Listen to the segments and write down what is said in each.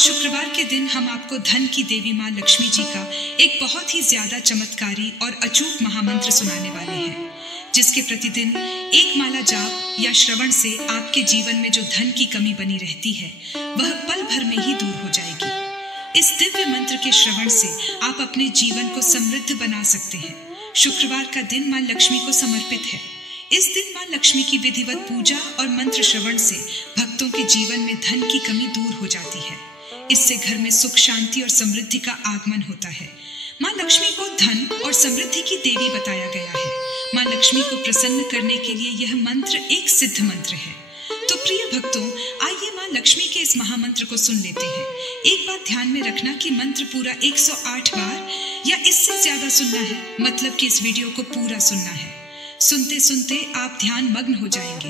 शुक्रवार के दिन हम आपको धन की देवी माँ लक्ष्मी जी का एक बहुत ही ज्यादा चमत्कारी और अचूक महामंत्र सुनाने वाले हैं, जिसके प्रतिदिन एक माला जाप या श्रवण से आपके जीवन में जो धन की कमी बनी रहती है वह पल भर में ही दूर हो जाएगी। इस दिव्य मंत्र के श्रवण से आप अपने जीवन को समृद्ध बना सकते हैं। शुक्रवार का दिन माँ लक्ष्मी को समर्पित है। इस दिन माँ लक्ष्मी की विधिवत पूजा और मंत्र श्रवण से भक्तों के जीवन में धन की कमी दूर हो जाती है। इससे घर में सुख, शांति और समृद्धि का आगमन होता है। माँ लक्ष्मी को धन और समृद्धि की देवी बताया गया है। माँ लक्ष्मी को प्रसन्न करने के लिए यह मंत्र एक सिद्ध मंत्र है। तो प्रिय भक्तों, आइए माँ लक्ष्मी के इस महामंत्र को सुन लेते हैं। एक बात ध्यान में रखना कि मंत्र पूरा 108 बार या इससे ज्यादा सुनना है, मतलब कि इस वीडियो को पूरा सुनना है। सुनते सुनते आप ध्यान मग्न हो जाएंगे।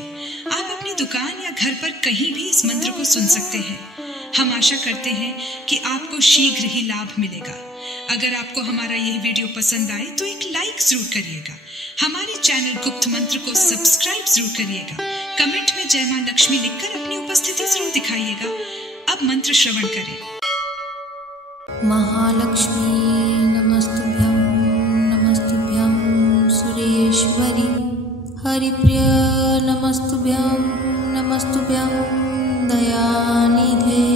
आप अपनी दुकान या घर पर कहीं भी इस मंत्र को सुन सकते हैं। हम आशा करते हैं कि आपको शीघ्र ही लाभ मिलेगा। अगर आपको हमारा यह वीडियो पसंद आए तो एक लाइक जरूर करिएगा। हमारे चैनल गुप्त मंत्र को सब्सक्राइब जरूर करिएगा। कमेंट में जय मां लक्ष्मी लिखकर अपनी उपस्थिति जरूर दिखाइएगा। अब मंत्र श्रवण करें। महालक्ष्मी नमस्तुभ्यं नमस्तुभ्यं सुरेश्वरी हरिप्रिय नमस्तुभ्यं नमस्तुभ्यं दयानिधे।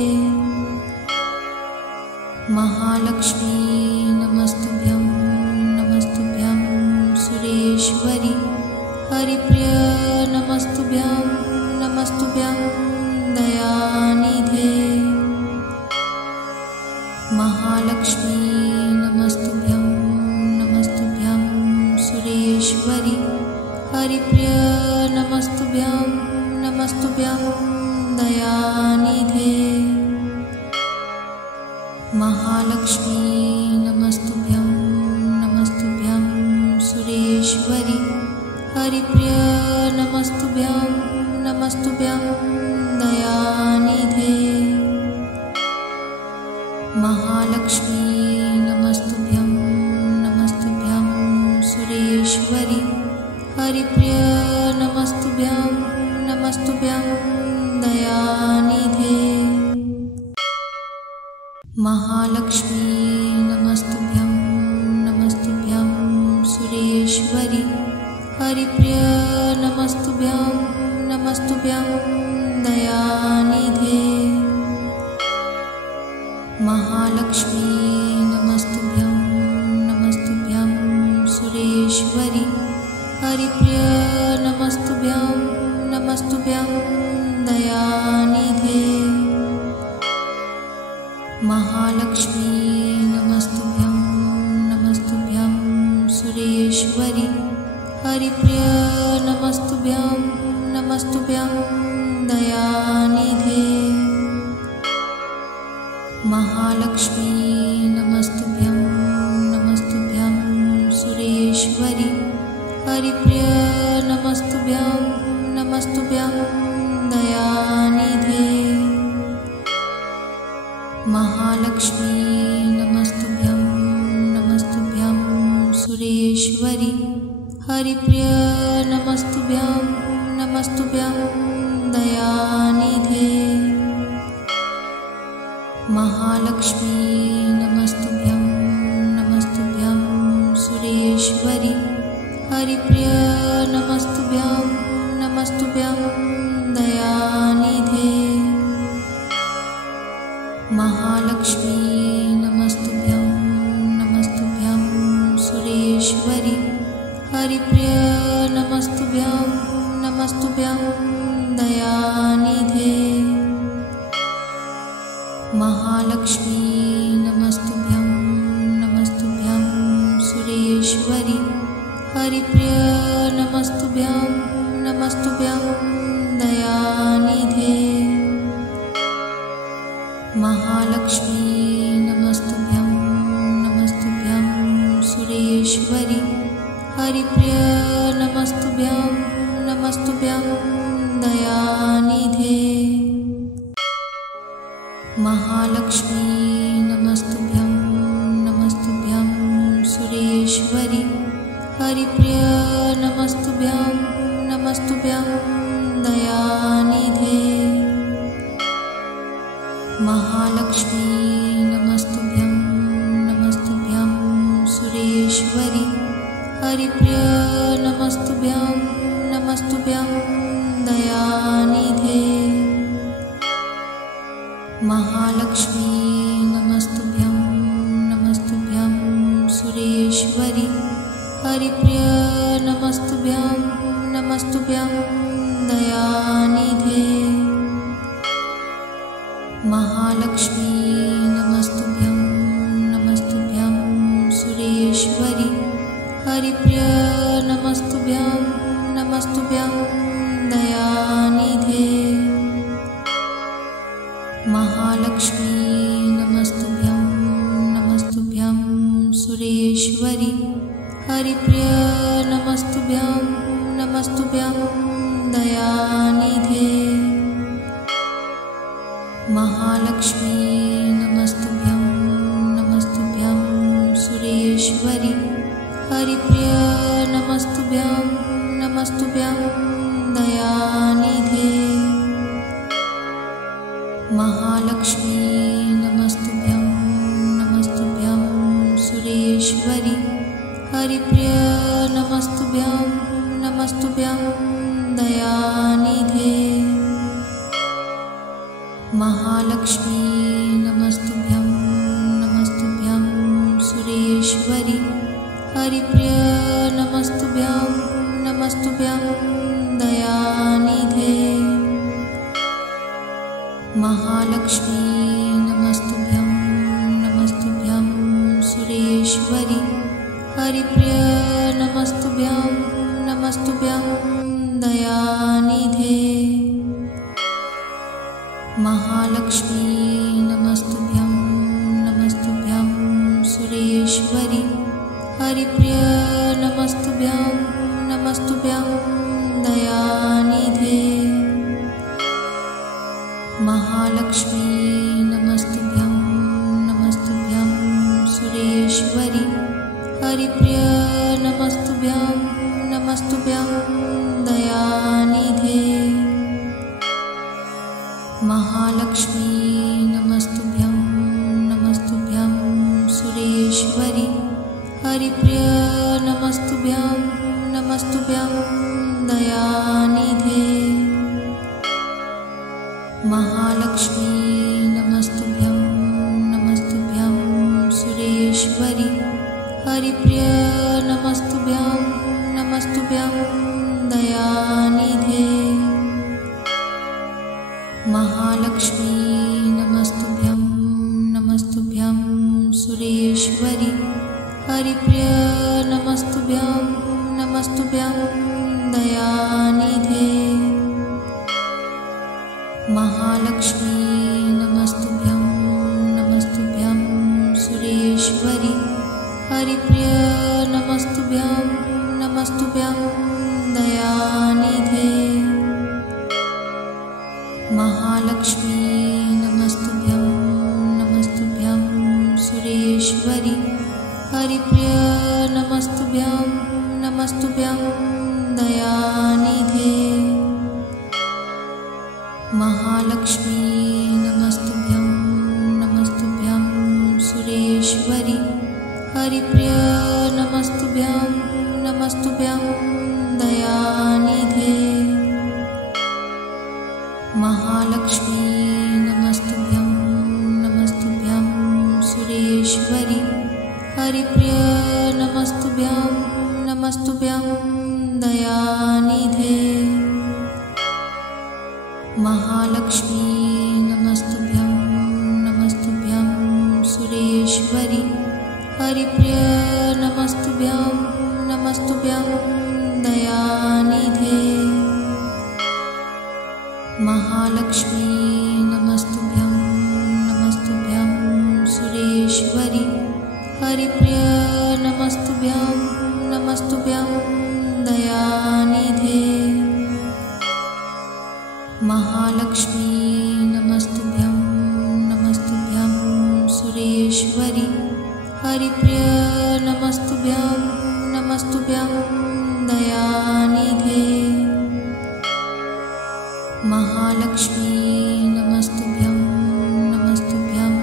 महालक्ष्मी नमस्तुभ्यं नमस्तुभ्यं सुरेश्वरी हरिप्रिय नमस्तुभ्यं नमस्तुभ्यं दयानिधे। महालक्ष्मी नमस्तुभ्यं नमस्तुभ्यं सुरेश्वरी हरिप्रिय नमस्तुभ्यं नमस्तुभ्यं दयानिधे। महालक्ष्मी नमस्तुभ्यं नमस्तुभ्यं सुरेश्वरी हरिप्रिय नमस्तुभ्यं नमस्तुभ्यं दयानिधे। महालक्ष्मी नमस्तुभ्यं नमस्तुभ्यं सुरेश्वरी हरिप्रिय नमस्तुभ्यं नमस्तुभ्यं दयानिधे। महालक्ष्मी नमस्तुभ्यं नमस्तुभ्यं सुरेश्वरी हरिप्रिय नमस्तुभ्यं नमस्तुभ्यं दयानिधे। महालक्ष्मी नमस्तुभ्यं नमस्तुभ्यं सुरेश्वरी हरिप्रिय नमस्तुभ्यं नमस्तुभ्यं दयानिधे। महालक्ष्मी नमस्तुभ्यं नमस्तुभ्यं सुरेश्वरी हरिप्रिय नमस्तुभ्यं नमस्तुभ्यं दयानिधे। महालक्ष्मी नमस्तुभ्यं नमस्तुभ्यं सुरेश्वरी हरिप्रिय नमस्तुभ्यं नमस्तुभ्यं दयानिधे। महालक्ष्मी नमस्तुभ्यं नमस्तुभ्यं सुरेश्वरी हरिप्रिय नमस्तुभ्यं नमस्तुभ्यं दयानिधे। महालक्ष्मी नमस्तुभ्यं नमस्तुभ्यं सुरेश्वरी हरिप्रिय नमस्तुभ्यं नमस्तुभ्यं दयानिधे। महालक्ष्मी नमस्तुभ्यं नमस्तुभ्यं सुरेश्वरी हरिप्रिय नमस्तुभ्यं नमस्तुभ्यं दयानिधे। महालक्ष्मी नमस्तुभ्यं नमस्तुभ्यं सुरेश्वरी हरिप्रिय नमस्तुभ्यं नमस्तुभ्यं दयानिधे। महालक्ष्मी नमस्तुभ्यं नमस्तुभ्यं सुरेश्वरी हरिप्रिय नमस्तुभ्यं नमस्तुभ्यं दयानिधे। महालक्ष्मी नमस्तुभ्यं नमस्तुभ्यं सुरेश्वरी हरिप्रिय नमस्तुभ्यं नमस्तुभ्यं दयानिधे। महालक्ष्मी नमस्तुभ्यं दयानिधे। महालक्ष्मी नमस्तुभ्यं नमस्तुभ्यं सुरेश्वरी हरिप्रिय नमस्तुभ्यं नमस्तुभ्यं दयानिधे। महालक्ष्मी नमस्तुभ्यं नमस्तुभ्यं सुरेश्वरी हरिप्रिय नमस्तुभ्यं नमस्तुभ्यं दयानिधे। महालक्ष्मी नमस्तुभ्यं नमस्तुभ्यं सुरेश्वरी हरिप्रिय नमस्तुभ्यं नमस्तुभ्यं दयानिधे। महालक्ष्मी नमस्तुभ्यं नमस्तुभ्यं सुरेश्वरी हरिप्रिय नमस्तुभ्यं नमस्तुभ्यं दयानिधे। महालक्ष्मी नमस्तुभ्यं नमस्तुभ्यं सुरेश्वरी हरिप्रिय नमस्तुभ्यं नमस्तुभ्यं दयानिधे। महालक्ष्मी नमस्तुभ्यं नमस्तुभ्यं सुरेश्वरी हरिप्रिय नमस्तुभ्यं नमस्तुभ्यं दयानिधे। महालक्ष्मी नमस्तुभ्यं नमस्तुभ्यं सुरेश्वरी हरिप्रिय नमस्तुभ्यं नमस्तुभ्यं दयानिधे। महालक्ष्मी नमस्तुभ्यं नमस्तुभ्यं सुरेश्वरी हरिप्रिय नमस्तुभ्यं नमस्तुभ्यं दयानिधे। महालक्ष्मी नमस्तुभ्यं नमस्तुभ्यं सुरेश्वरी हरिप्रिय नमस्तुभ्यं नमस्तुभ्यं दयानिधे। महालक्ष्मी नमस्तुभ्यं नमस्तुभ्यं सुरेश्वरी हरिप्रिय नमस्तुभ्यं नमस्तुभ्यं दयानिधे। महालक्ष्मी नमस्तुभ्यं नमस्तुभ्यं सुरेश्वरी हरिप्रिय नमस्तुभ्यं नमस्तुभ्यं दयानिधे। महालक्ष्मी नमस्तुभ्यं नमस्तुभ्यं सुरेश्वरी हरिप्रिय नमस्तुभ्यं नमस्तुभ्यं दयानिधे। महालक्ष्मी नमस्तुभ्यं नमस्तुभ्यं सुरेश्वरी हरिप्रिय नमस्तुभ्यं नमस्तुभ्यं दयानिधे। महालक्ष्मी नमस्तुभ्यं नमस्तुभ्यं सुरेश्वरी हरिप्रिय नमस्तुभ्यं नमस्तुभ्यं दयानिधे। महालक्ष्मी नमस्तुभ्यं नमस्तुभ्यं सुरेश्वरी हरिप्रिय नमस्तुभ्यं नमस्तुभ्यं दयानिधे। महालक्ष्मी नमस्तुभ्यं नमस्तुभ्यं सुरेश्वरी हरिप्रिय नमस्तुभ्यं नमस्तुभ्यं दयानिधे। महालक्ष्मी नमस्तुभ्यं नमस्तुभ्यं सुरेश्वरी हरिप्रिय नमस्तुभ्यं नमस्तुभ्यं दयानिधे। महालक्ष्मी नमस्तुभ्यं नमस्तुभ्यं सुरेश्वरी हरिप्रिय नमस्तुभ्यं नमस्तुभ्यं दयानिधे। महालक्ष्मी नमस्तुभ्यं नमस्तुभ्यं सुरेश्वरी हरिप्रिय नमस्तुभ्यं नमस्तुभ्यं दयानिधे। महालक्ष्मी नमस्तुभ्यं नमस्तुभ्यं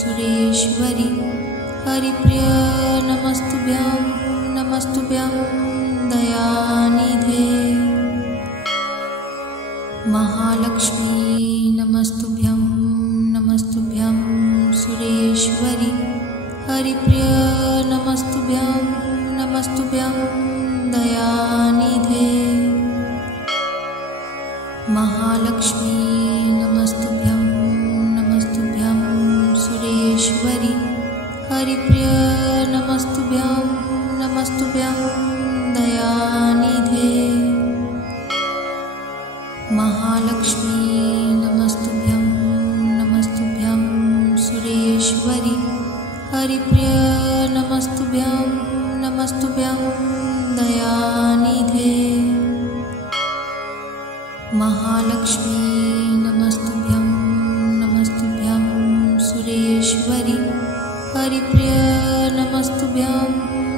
सुरेश्वरी हरिप्रिय नमस्तुभ्यं नमस्तुभ्यं दयानिधे। महालक्ष्मी नमस्तुभ्यं नमस्तुभ्यं सुरेश्वरी हरिप्रिय नमस्तुभ्यं नमस्तुभ्यं दयानिधे महालक्ष्मी नमस्तुभ्यं नमस्तुभ्यं सुरेश्वरी हरिप्रिय नमस्तुभ्यं नमस्तुभ्यं दयानिधे महालक्ष्मी नमस्तुभ्यं नमस्तुभ्यं सुरेश्वरी हरिप्रिय नमस्तुभ्यं नमस्तुभ्यं दयानिधे महालक्ष्मी नमस्तुभ्यं नमस्तुभ्यं सुरेश्वरी हरिप्रिय नमस्तुभ्यं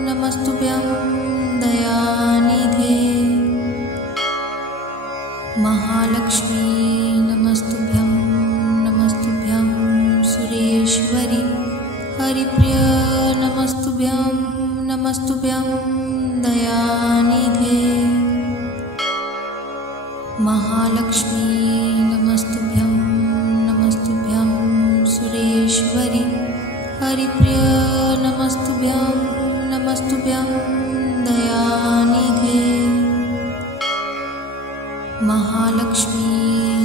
नमस्तुभ्यं दयानिधे महालक्ष्मी नमस्तुभ्यं नमस्तुभ्यं सुरेश्वरी हरिप्रिय नमस्तुभ्यं नमस्तुभ्यं दयानिधे महालक्ष्मी नमस्तुभ्यं नमस्तुभ्यं सुरेश्वरी हरिप्रिय नमस्तुभ्यं नमस्तुभ्यं दयानिधे महालक्ष्मी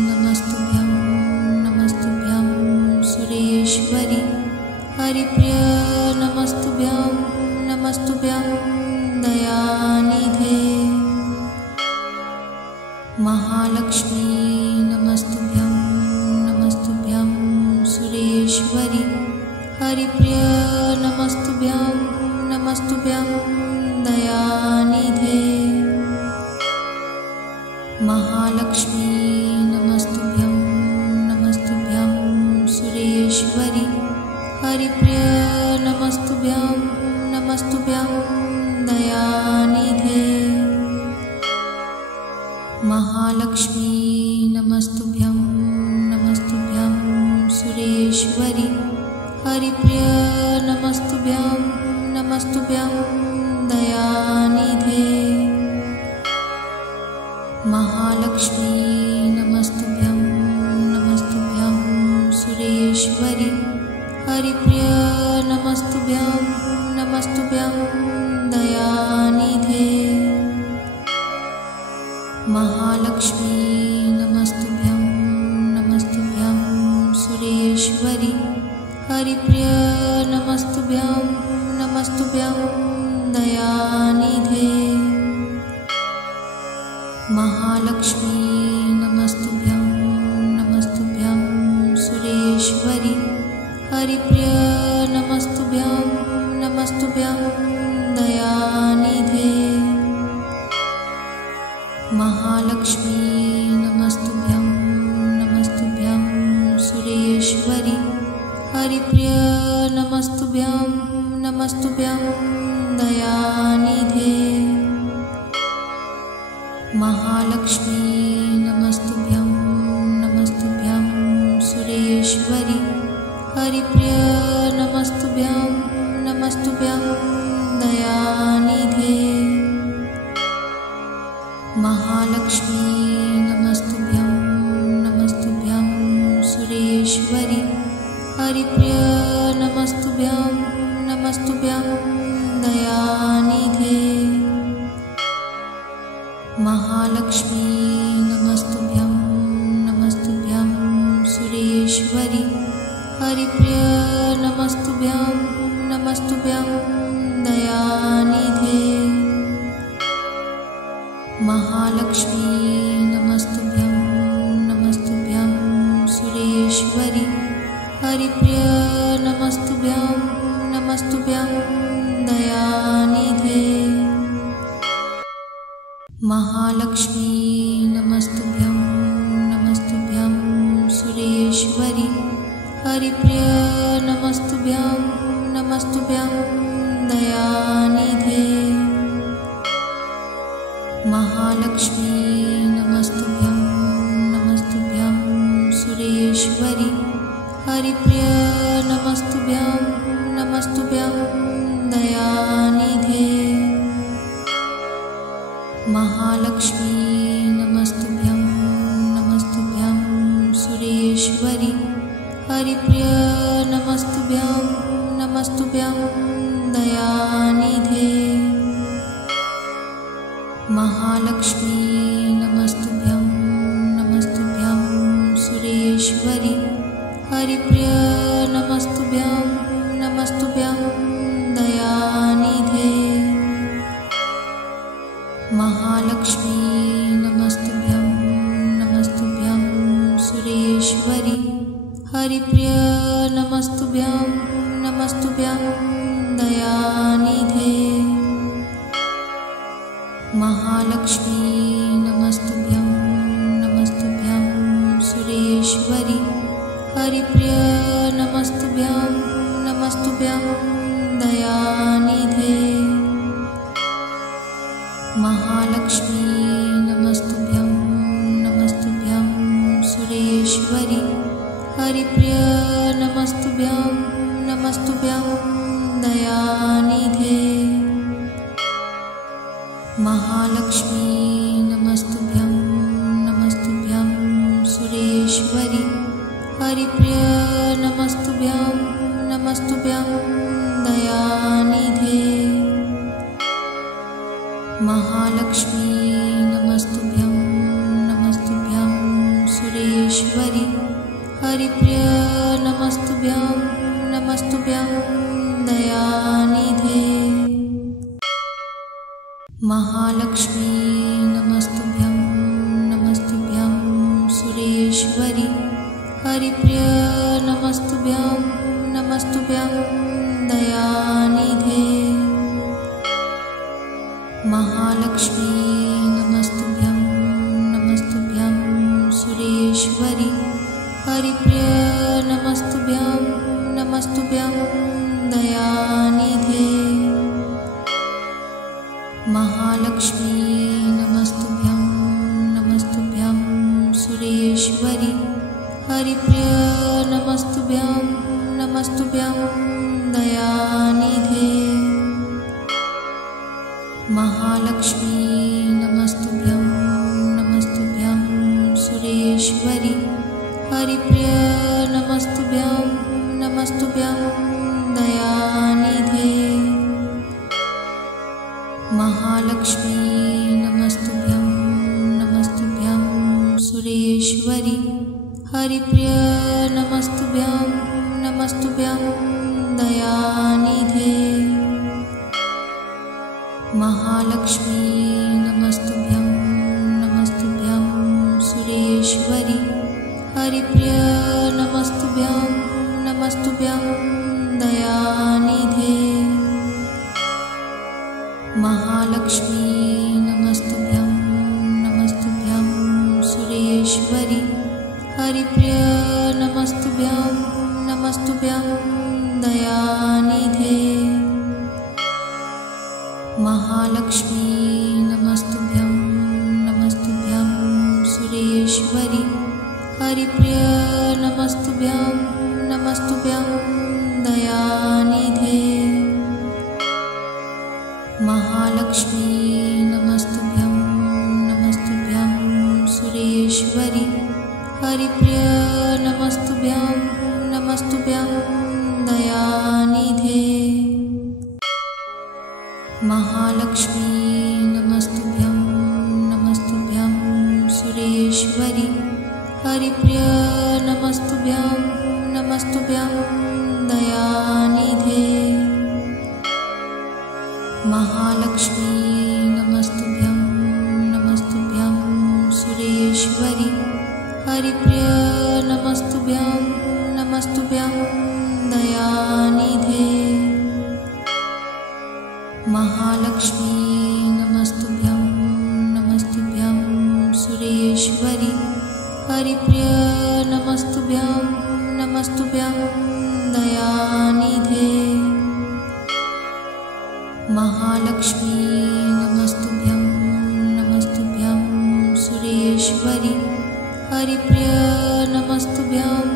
नमस्तुभ्यं नमस्तुभ्यं सुरेश्वरी हरिप्रिय नमस्तुभ्यं नमस्तुभ्यं दयानिधे महालक्ष्मी नमस्तुभ्यं नमस्तुभ्यं सुरेश्वरी हरिप्रिय नमस्तुभ्यं नमस्तुभ्यं दयानिधे महालक्ष्मी नमस्तुभ्यं नमस्तुभ्यं सुरेश्वरी हरिप्रिय नमस्तुभ्यं नमस्तुभ्यं दयानिधे महालक्ष्मी नमस्तुभ्यं नमस्तुभ्यं सुरेश्वरी हरिप्रिय नमस्तुभ्यं नमस्तुभ्यं दयानिधे महालक्ष्मी नमस्तुभ्यं नमस्तुभ्यं सुरेश्वरी हरिप्रिय नमस्तुभ्यं नमस्तुभ्यं दयानिधे महालक्ष्मी नमस्तुभ्यं नमस्तुभ्यं सुरेश्वरी हरिप्रिय नमस्तुभ्यं नमस्तुभ्यं दयानिधे महालक्ष्मी नमस्तुभ्यं नमस्तुभ्यं सुरेश्वरी हरिप्रिय नमस्तुभ्यं नमस्तुभ्यं दयानिधे महालक्ष्मी नमस्तुभ्यं नमस्तुभ्यं सुरेश्वरी हरिप्रिय नमस्तुभ्यं नमस्तुभ्यं दयानिधे महालक्ष्मी नमस्तुभ्यं नमस्तुभ्यं सुरेश्वरी हरिप्रिय नमस्तुभ्यं नमस्तुभ्यं दयानिधे महालक्ष्मी नमस्तुभ्यं नमस्तुभ्यं सुरेश्वरी हरिप्रिय नमस्तुभ्यं नमस्तुभ्यं दयानिधे महालक्ष्मी नमस्तुभ्यं नमस्तुभ्यं सुरेश्वरी हरिप्रिय नमस्तुभ्यं नमस्तुभ्यं दयानिधे महालक्ष्मी नमस्तुभ्यं नमस्तुभ्यं सुरेश्वरी हरिप्रिय नमस्तुभ्यं नमस्तुभ्यं दयानिधे महालक्ष्मी नमस्तुभ्यं नमस्तुभ्यं सुरेश्वरी हरिप्रिय नमस्तुभ्यं नमस्तुभ्यं दयानिधे महालक्ष्मी नमस्तुभ्यं नमस्तुभ्यं सुरेश्वरी हरिप्रिय नमस्तुभ्यं नमस्तुभ्यं दयानिधे महालक्ष्मी नमस्तुभ्यं नमस्तुभ्यं हरिप्रिय नमस्तुभ्यं नमस्तुभ्यं दयानिधे महालक्ष्मी नमस्तुभ्यं नमस्तुभ्यं सुरेश्वरी हरिप्रिय नमस्तुभ्यं नमस्तुभ्यं दयानिधे महालक्ष्मी नमस्तुभ्यं नमस्तुभ्यं सुरेश्वरी हरिप्रिय नमस्तुभ्यं नमस्तुभ्यं दयानिधे महालक्ष्मी नमस्तुभ्यं नमस्तुभ्यं सुरेश्वरी हरिप्रिय नमस्तुभ्यं नमस्तुभ्यं दयानिधे महालक्ष्मी नमस्तुभ्यं नमस्तुभ्यं सुरेश्वरी हरिप्रिय नमस्तुभ्यं नमस्तुभ्यं दयानिधे महालक्ष्मी नमस्तुभ्यं नमस्तुभ्यं सुरेश्वरी हरिप्रिय नमस्तुभ्यं नमस्तुभ्यं दयानिधे महालक्ष्मी नमस्तुभ्यं नमस्तुभ्यं सुरेश्वरी हरिप्रिय नमस्तुभ्यं नमस्तुभ्यं दयानिधे महालक्ष्मी नमस्तुभ्यं नमस्तुभ्यं सुरेश्वरी हरिप्रिय नमस्तुभ्यं नमस्तुभ्यं दयानिधे महालक्ष्मी नमस्तुभ्यं नमस्तुभ्यं सुरेश्वरी हरिप्रिय नमस्तुभ्यं नमस्तुभ्यं दयानिधे महालक्ष्मी नमस्तुभ्यं नमस्तुभ्यं सुरेश्वरी हरिप्रिय नमस्तुभ्यं नमस्तुभ्यं दयानिधे महालक्ष्मी नमस्तुभ्यं नमस्तुभ्यं सुरेश्वरी हरिप्रिय नमस्तुभ्यं नमस्तुभ्यं दयानिधे महालक्ष्मी नमस्तुभ्यं नमस्तुभ्यं सुरेश्वरी हरिप्रिय नमस्तुभ्यं नमस्तुभ्यं दयानिधे महालक्ष्मी नमस्तुभ्यं नमस्तुभ्यं सुरेश्वरी हरिप्रिय नमस्तुभ्यं नमस्तुभ्यं दयानिधे महालक्ष्मी नमस्तुभ्यं नमस्तुभ्यं सुरेश्वरी हरिप्रिय नमस्तुभ्यं नमस्तुभ्यं दयानिधे महालक्ष्मी नमस्तुभ्यं नमस्तुभ्यं सुरेश्वरी हरिप्रिय नमस्तुभ्यं नमस्तुभ्यं दयानिधे महालक्ष्मी नमस्तुभ्यं नमस्तुभ्यं सुरेश्वरी हरिप्रिय नमस्तुभ्यं नमस्तुभ्यं दयानिधे महालक्ष्मी नमस्तुभ्यं नमस्तुभ्यं सुरेश्वरी हरिप्रिय नमस्तुभ्यं नमस्तुभ्यं दयानिधे महालक्ष्मी नमस्तुभ्यं नमस्तुभ्यं सुरेश्वरी हरिप्रिय नमस्तुभ्यं नमस्तुभ्यं दयानिधे महालक्ष्मी नमस्तुभ्यं नमस्तुभ्यं सुरेश्वरी हरिप्रिय नमस्तुभ्यं नमस्तुभ्यं दयानिधे महालक्ष्मी नमस्तुभ्यं नमस्तुभ्यं सुरेश्वरी हरिप्रिय नमस्तुभ्यं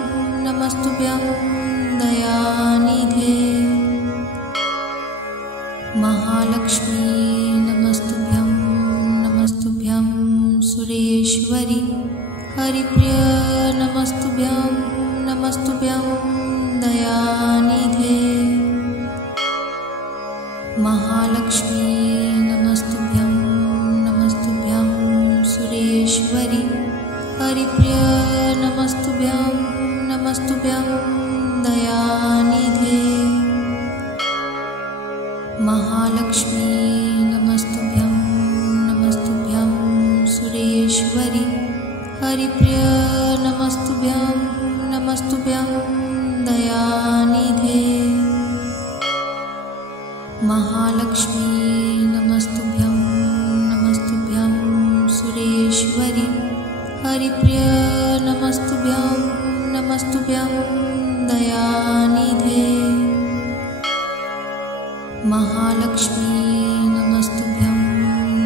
नमस्तुभ्यं दयानिधे महालक्ष्मी नमस्तुभ्यं नमस्तुभ्यं सुरेश्वरी हरिप्रिय नमस्तुभ्यं नमस्तुभ्यं नमस्तुभ्यं दयानिधे। महालक्ष्मी नमस्तुभ्यं नमस्तुभ्यं सुरेश्वरी। हरिप्रिय नमस्तुभ्यं नमस्तुभ्यं दयानिधे। महालक्ष्मी नमस्तुभ्यं नमस्तुभ्यं सुरेश्वरी। हरिप्रिय नमस्तुभ्यं नमस्तुभ्यं दयानिधे। महालक्ष्मी नमस्तुभ्यं नमस्तुभ्यं सुरेश्वरी। हरिप्रिय नमस्तुभ्यं नमस्तुभ्यं दयानिधे। महालक्ष्मी नमस्तुभ्यं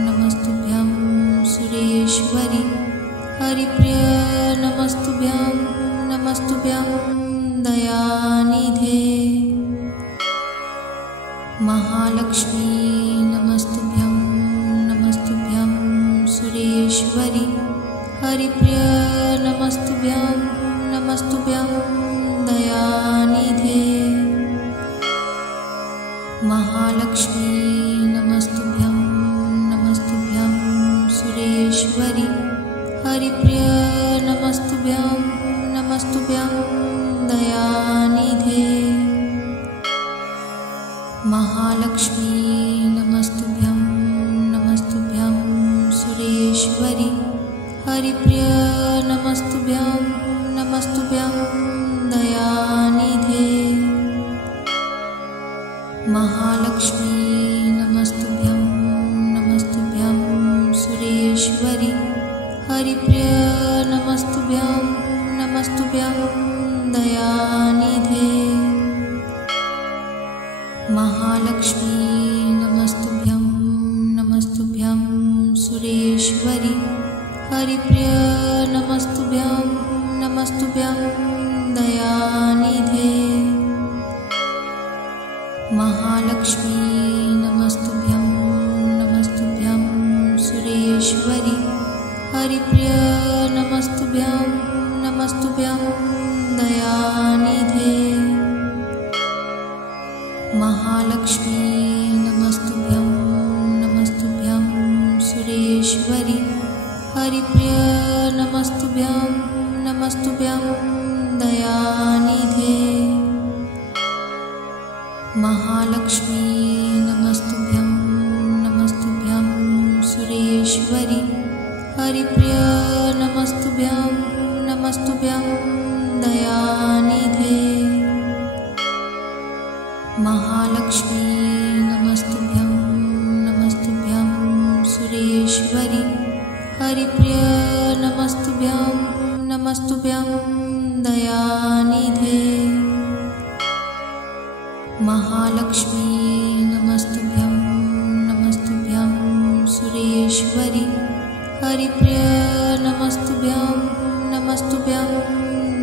नमस्तुभ्यं सुरेश्वरी। हरिप्रिय नमस्तुभ्यं नमस्तुभ्यं दयानिधे। महालक्ष्मी नमस्तुभ्यं नमस्तुभ्यं सुरेश्वरी। हरिप्रिय नमस्तुभ्यं नमस्तुभ्यं दयानिधे। महालक्ष्मी नमस्तुभ्यं नमस्तुभ्यं सुरेश्वरी। हरिप्रिय नमस्तुभ्यं नमस्तुभ्यं दयानिधे। महालक्ष्मी नमस्तुभ्यं नमस्तुभ्यं सुरेश्वरी। हरिप्रिय नमस्तुभ्यं नमस्तुभ्यं दयानिधे। महालक्ष्मी नमस्तुभ्यं नमस्तुभ्यं सुरेश्वरी। हरिप्रिय नमस्तुभ्यं नमस्तुभ्यं दयानिधे। महालक्ष्मी नमस्तुभ्यं नमस्तुभ्यं सुरेश्वरी। हरिप्रिय नमस्तुभ्यं नमस्तुभ्यं दयानिधे। महालक्ष्मी नमस्तुभ्यं नमस्तुभ्यं सुरेश्वरी। हरिप्रिय नमस्तुभ्यं नमस्तुभ्यं दयानिधे। महालक्ष्मी नमस्तुभ्यं नमस्तुभ्यं सुरेश्वरी। हरिप्रिय नमस्तुभ्यं नमस्तुभ्यं दयानिधे। महालक्ष्मी नमस्तुभ्यं नमस्तुभ्यं सुरेश्वरी। हरिप्रिय नमस्तुभ्यं नमस्तुभ्यं दयानिधे। महालक्ष्मी नमस्तुभ्यं नमस्तुभ्यं सुरेश्वरी। हरिप्रिय नमस्तुभ्यं नमस्तुभ्यं दयानिधे। महालक्ष्मी नमस्तुभ्यं नमस्तुभ्यं सुरेश्वरी। हरिप्रिय नमस्तुभ्यं नमस्तुभ्यं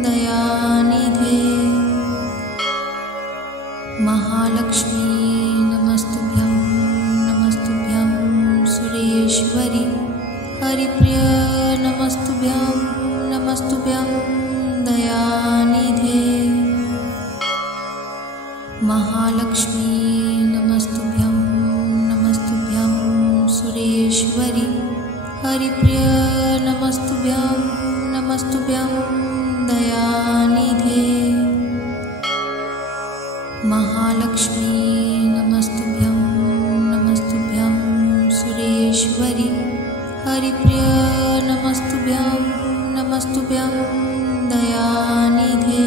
दयानिधे। महालक्ष्मी नमस्तुभ्यं नमस्तुभ्यं सुरेश्वरी। हरिप्रिय नमस्तुभ्यं नमस्तुभ्यं दयानिधे। महालक्ष्मी नमस्तुभ्यं नमस्तुभ्यं सुरेश्वरी। हरिप्रिय नमस्तुभ्यं नमस्तुभ्यं दयानिधे। महालक्ष्मी नमस्तुभ्यं नमस्तुभ्यं सुरेश्वरी। हरिप्रिय नमस्तुभ्यं नमस्तुभ्यं दयानिधे।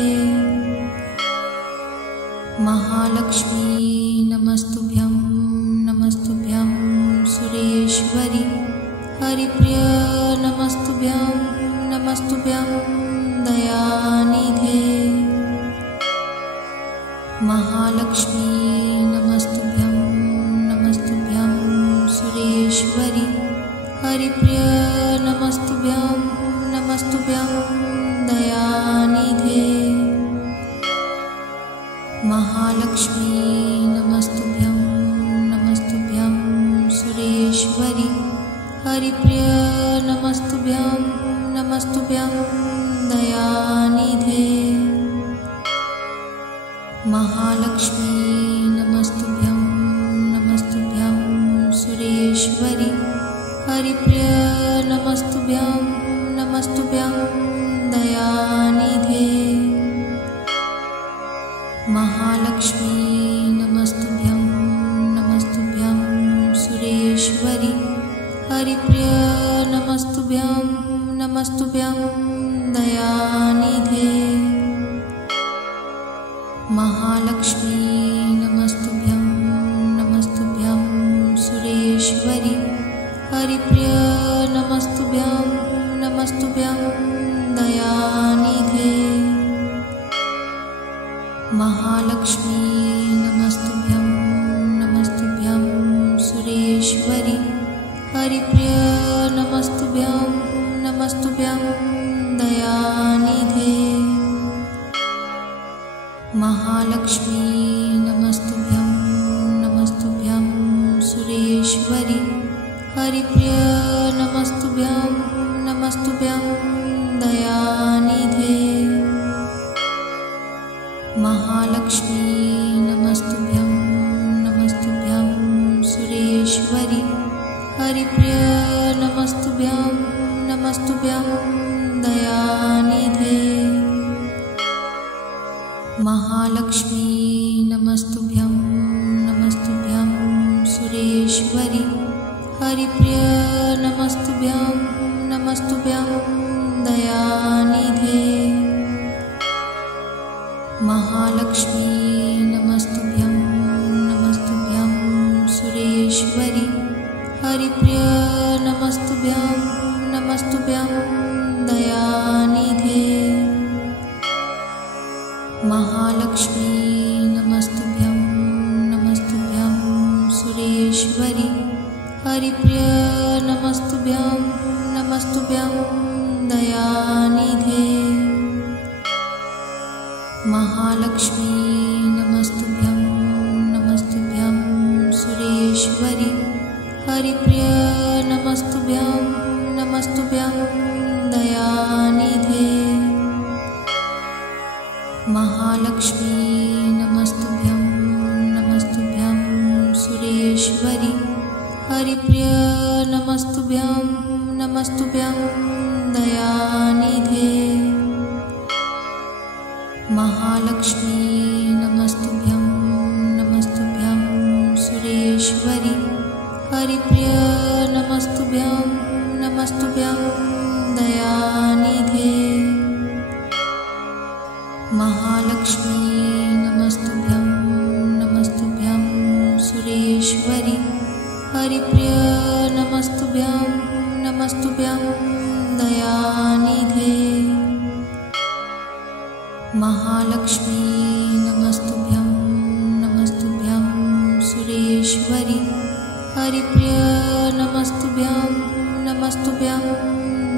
महालक्ष्मी नमस्तुभ्यं नमस्तुभ्यं सुरेश्वरी। हरिप्रिय नमस्तुभ्यं नमस्तुभ्यं दयानिधे। महालक्ष्मी नमस्तुभ्यं नमस्तुभ्यं सुरेश्वरी। हरिप्रिय नमस्तुभ्यं नमस्तुभ्यं दयानिधे। महालक्ष्मी नमस्तुभ्यं नमस्तुभ्यं सुरेश्वरी। हरिप्रिय नमस्तुभ्यं नमस्तुभ्यं दयानिधे। महालक्ष्मी नमस्तुभ्यं नमस्तुभ्यं सुरेश्वरी हरिप्रिय नमस्तुभ्यं नमस्तुभ्यं दयानिधे। महालक्ष्मी नमस्तुभ्यं नमस्तुभ्यं सुरेश्वरी हरिप्रिय नमस्तुभ्यं नमस्तुभ्यं दयानिधे। महालक्ष्मी नमस्तुभ्यं नमस्तुभ्यं सुरेश्वरी हरिप्रिय नमस्तुभ्यं नमस्तुभ्यं दयानिधे। महालक्ष्मी नमस्तुभ्यं नमस्तुभ्यं सुरेश्वरी हरिप्रिय नमस्तुभ्यं नमस्तुभ्यं दयानिधे। महालक्ष्मी नमस्तुभ्यं नमस्तुभ्यं सुरेश्वरी हरिप्रिय नमस्तुभ्यं नमस्तुभ्यं दयानिधे। महालक्ष्मी नमस्तुभ्यं नमस्तुभ्यं सुरेश्वरी हरिप्रिय नमस्तुभ्यं नमस्तुभ्यं दयानिधे। महालक्ष्मी नमस्तुभ्यं नमस्तुभ्यं सुरेश्वरी हरिप्रिय नमस्तुभ्यं नमस्तुभ्यं दयानिधे। महालक्ष्मी नमस्तुभ्यं नमस्तुभ्यं सुरेश्वरी हरिप्रिय नमस्तुभ्यं नमस्तुभ्यं दयानिधे। महालक्ष्मी नमस्तुभ्यं नमस्तुभ्यं सुरेश्वरी हरिप्रिय नमस्तुभ्यं नमस्तुभ्यं दयानिधे। महालक्ष्मी नमस्तुभ्यं नमस्तुभ्यं सुरेश्वरी हरिप्रिय नमस्तुभ्यं नमस्तुभ्यं दयानिधे। महालक्ष्मी नमस्तुभ्यं नमस्तुभ्यं सुरेश्वरी हरिप्रिय नमस्तुभ्यं नमस्तुभ्यं दयानिधे। महालक्ष्मी नमस्तुभ्यं नमस्तुभ्यं सुरेश्वरी हरिप्रिय नमस्तुभ्यं नमस्तुभ्यं दयानिधे। महालक्ष्मी नमस्तुभ्यं नमस्तुभ्यं सुरेश्वरी हरिप्रिय नमस्तुभ्यं नमस्तुभ्यं दयानिधे। महालक्ष्मी नमस्तुभ्यं नमस्तुभ्यं सुरेश्वरी हरिप्रिय नमस्तुभ्यं नमस्तुभ्यं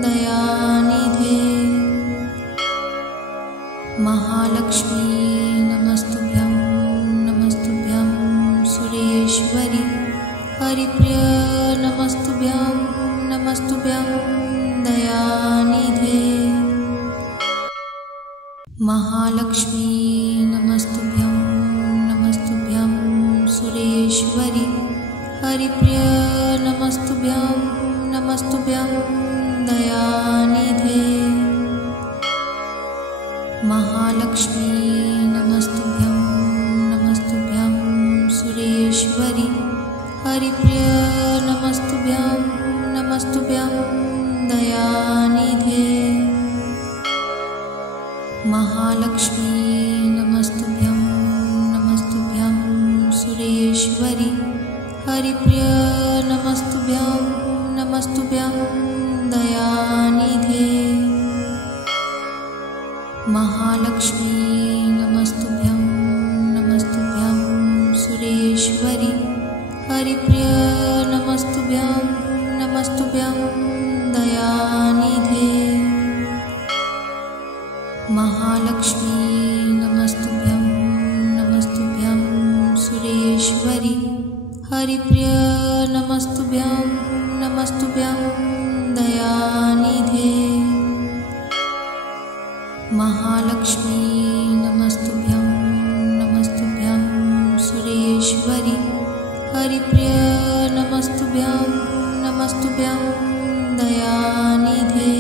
दयानिधे। महालक्ष्मी नमस्तुभ्यं नमस्तुभ्यं सुरेश्वरी हरिप्रिय नमस्तुभ्यं नमस्तुभ्यं दयानिधे। महालक्ष्मी नमस्तुभ्यं नमस्तुभ्यं सुरेश्वरी हरिप्रिय नमस्तुभ्यं नमस्तुभ्यं दयानिधे। महालक्ष्मी नमस्तुभ्यं नमस्तुभ्यं सुरेश्वरी हरिप्रिय नमस्तुभ्यं नमस्तुभ्यं दयानिधे। महालक्ष्मी नमस्तुभ्यं नमस्तुभ्यं सुरेश्वरी हरिप्रिय नमस्तुभ्यं नमस्तुभ्यं दयानिधे। महालक्ष्मी नमस्तुभ्यं नमस्तुभ्यं सुरेश्वरी हरिप्रिय नमस्तुभ्यं नमस्तुभ्यं दयानिधे। महालक्ष्मी नमस्तुभ्यं नमस्तुभ्यं सुरेश्वरी हरिप्रिय नमस्तुभ्यं नमस्तुभ्यं दयानिधे। महालक्ष्मी नमस्तुभ्यं नमस्तुभ्यं दयानिधे।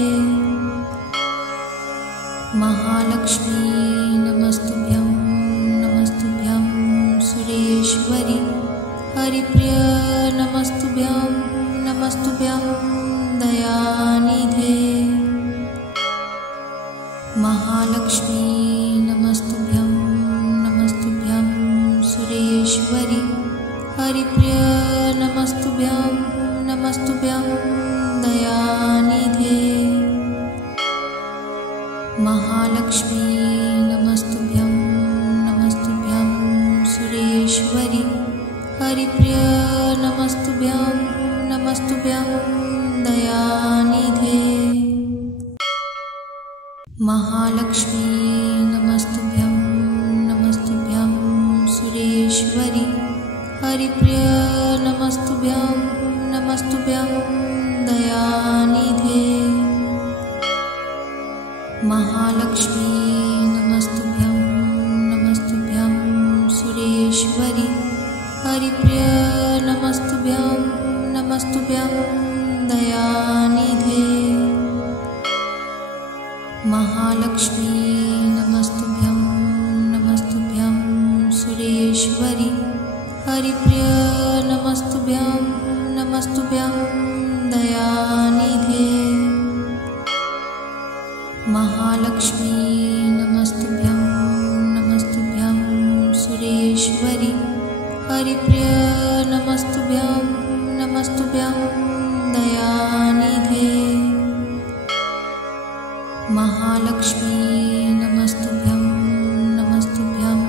महालक्ष्मी नमस्तुभ्यं नमस्तुभ्यं सुरेश्वरी। हरिप्रिय नमस्तुभ्यं नमस्तुभ्यं दयानिधे। महालक्ष्मी नमस्तुभ्यं नमस्तुभ्यं सुरेश्वरी। हरिप्रिय नमस्तुभ्यं नमस्तुभ्यं दयानिधे। महालक्ष्मी नमस्तुभ्यं नमस्तुभ्यं सुरेश्वरी। हरिप्रिय नमस्तुभ्यं नमस्तुभ्यं दयानिधे। महालक्ष्मी नमस्तुभ्यं नमस्तुभ्यं सुरेश्वरी। हरिप्रिय नमस्तुभ्यं नमस्तुभ्यं दयानिधे। महालक्ष्मी नमस्तुभ्यं नमस्तुभ्यं सुरेश्वरी। हरिप्रिय नमस्तुभ्यं नमस्तुभ्यं दयानिधे। महालक्ष्मी नमस्तुभ्यं नमस्तुभ्यं सुरेश्वरी। हरिप्रिय नमस्तुभ्यं नमस्तुभ्यं दयानिधे। महालक्ष्मी नमस्तुभ्यं नमस्तुभ्यं सुरेश्वरी। हरिप्रिय नमस्तुभ्यं नमस्तुभ्यं दयानिधे। महालक्ष्मी नमस्तुभ्यं नमस्तुभ्यं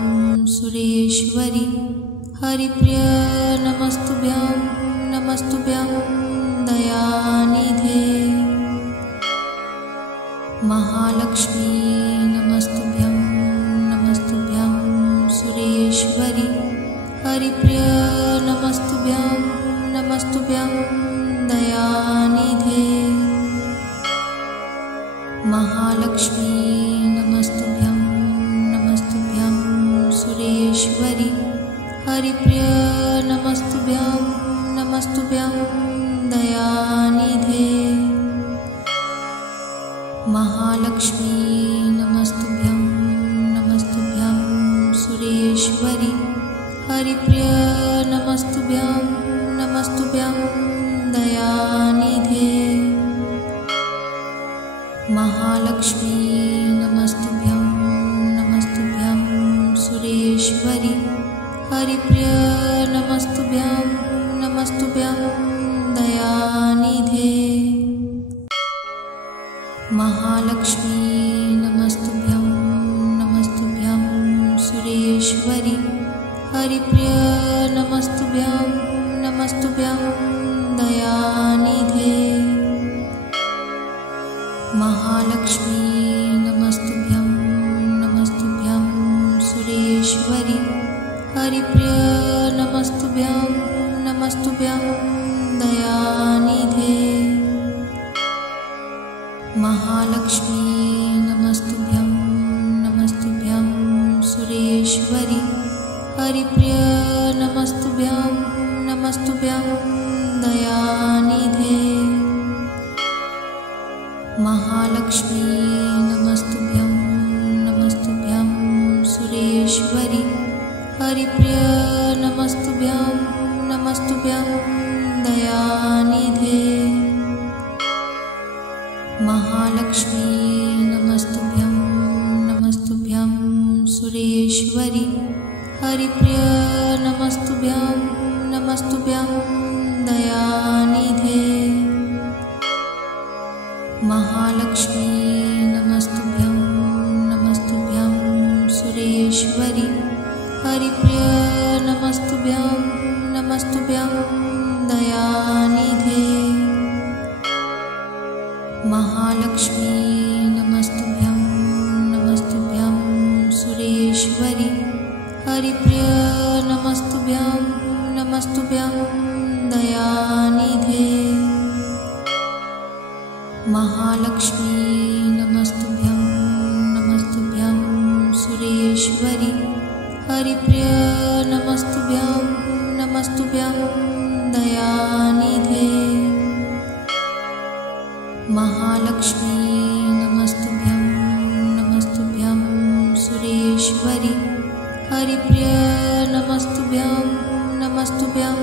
सुरेश्वरी। हरिप्रिय नमस्तुभ्यं नमस्तुभ्यं दयानिधे। महालक्ष्मी नमस्तुभ्यं नमस्तुभ्यं सुरेश्वरी। हरिप्रिय नमस्तुभ्यं नमस्तुभ्यं दयानिधे। महालक्ष्मी नमस्तुभ्यं नमस्तुभ्यं सुरेश्वरी। हरिप्रिय नमस्तुभ्यं नमस्तुभ्यं दयानिधे। महालक्ष्मी नमस्तुभ्यं नमस्तुभ्यं सुरेश्वरी। हरिप्रिय नमस्तुभ्यं नमस्तुभ्यं दयानिधे। महालक्ष्मी नमस्तुभ्यं नमस्तुभ्यं सुरेश्वरी। हरिप्रिय नमस्तुभ्यं नमस्तुभ्यं दयानिधे। महालक्ष्मी नमस्तुभ्यं नमस्तुभ्यं सुरेश्वरी। हरिप्रिय नमस्तुभ्यं नमस्तुभ्यं दयानिधे। महालक्ष्मी नमस्तुभ्यं नमस्तुभ्यं सुरेश्वरी। हरिप्रिय नमस्तुभ्यं नमस्तुभ्यं दयानिधे। महालक्ष्मी नमस्तुभ्यं नमस्तुभ्यं सुरेश्वरी। हरिप्रिय नमस्तुभ्यं नमस्तुभ्यं दयानिधे। महालक्ष्मी नमस्तुभ्यं नमस्तुभ्यं सुरेश्वरी। हरिप्रिय नमस्तुभ्यं नमस्तुभ्यं दयानिधे। महालक्ष्मी नमस्तुभ्यं नमस्तुभ्यं सुरेश्वरी। हरिप्रिय नमस्तुभ्यं नमस्तुभ्यं दयानिधे। महालक्ष्मी नमस्तुभ्यं नमस्तुभ्यं सुरेश्वरी। हरिप्रिय नमस्तुभ्यं नमस्तुभ्यं दयानिधे। महालक्ष्मी नमस्तुभ्यं नमस्तुभ्यं सुरेश्वरी। हरिप्रिय नमस्तुभ्यं नमस्तुभ्यं दयानिधे। महालक्ष्मी नमस्तुभ्यं नमस्तुभ्यं सुरेश्वरी। हरिप्रिय नमस्तुभ्यं नमस्तुभ्यं दयानिधे। महालक्ष्मी नमस्तुभ्यं नमस्तुभ्यं सुरेश्वरी हरिप्रिय नमस्तुभ्यं नमस्तुभ्यं